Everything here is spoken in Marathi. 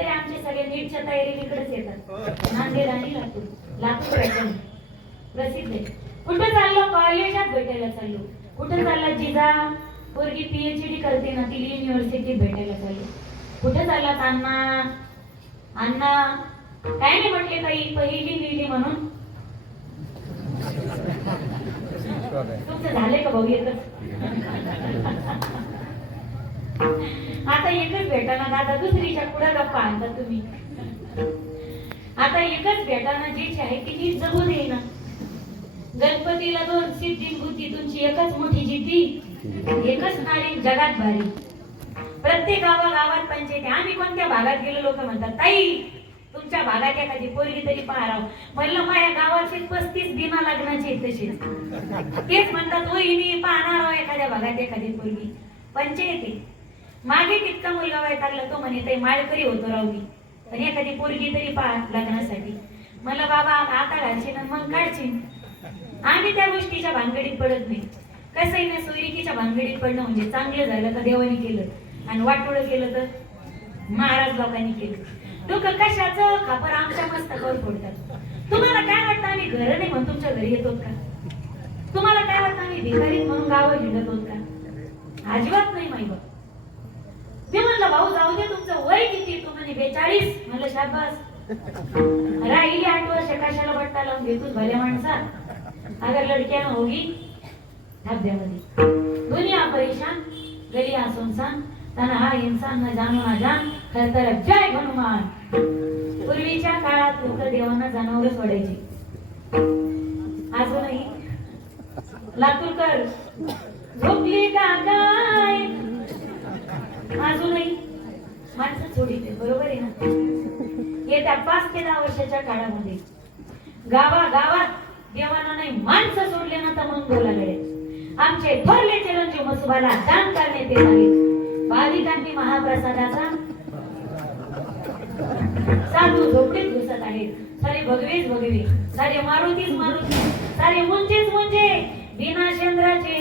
तरी आमचे सगळे नीटच्या तयारीला इकडेच येतात. नांदेड आणि लातूर. लातूर प्रसिद्ध आहे. कुठं चाललो? कॉलेजात भेटायला चाललो. कुठं चालला जिजा? पोरगी पीएचडी करते ना तिला युनिव्हर्सिटीत भेटायला चाललो. कुठं चाललात अण्णा अण्णा? काय नाही म्हटले काही पहिली लिहिली म्हणून. तुमचं झाले का भाऊ एकच? आता एकच भेटाना दादा दुसरीच्या पुढे गप्पा आणता तुम्ही. आता एकच भेटाना जी आहे ती नीट जगू दे ना गणपतीला दोन सिद्धी बुद्धी तुमची एकच मोठी जिद्दी एकच नारी जगात भारी. प्रत्येक गावा गावात पंचायती आम्ही कोणत्या भागात गेलो लोक म्हणतात ताई तुमच्या भागात एखादी पोरगी तरी पाहाराव म्हणलं माझ्या गावाचे पस्तीस बिना लग्नाचे आहेत तसेच तेच म्हणतात वहिनी पाहणार एखाद्या भागात एखादी पोरगी. पंचायती मागे तितका मुलगा वैतागला तो म्हणे ताई माळकरी होतो राव मी पण एखादी पोरगी तरी पहा लग्नासाठी. मला बाबा आता घालशील आणि मग काढशील. आम्ही त्या गोष्टीच्या भानगडीत पडत नाही. कसं आहे ना सोयरिकीच्या भानगडीत पडणं म्हणजे चांगलं झालं तर देवाने केलं? आणि वाटोळं केलं तर? महाराज लोकांनी केलं. डोकं कशाचं? खापर आमच्या मस्तकावर फोडतात. तुम्हाला काय वाटतं आम्ही घर नाही म्हणून तुमच्या घरी येतो का? तुम्हाला काय वाटतं आम्ही भिकारीत म्हणून गावं हिंडत होत का? अजिबात नाही माहिती म्हणलं भाऊ जाऊ दे तुमचं वय किती? तू तुझी बेचाळीस? म्हणलं शाबास. राहिली आठ वर्ष कशाला बट्टा लावून घेतोस भल्या माणसात? अगर लडक्या होगी धाब्यामध्ये. दुनिया परेशान गलिया सुनसान त्यांना हा इन्सान न जाणू ना जाण खर तर जय हनुमान. पूर्वीच्या काळात लोक देवांना जनावर सोडायची. अजूनही. लातूरकर झोपली का काय अजूनही माणसं बरोबर आहे ना? येत्या पाच ते दहा वर्षाच्या काळामध्ये गावा गावात देवाना नाही माणसं सोडले ना तर मग बोलायला आमचे थोरले चिरंजीव मसुबाला दान करण्यात येत आहे. भाविकांनी महाप्रसादाचा साधू झोपडीत घुसत आहेत सारे भगवेच भगवे सारे मारुतीच मारुती सारे मुंजेच मुंजे बिना चंद्राचे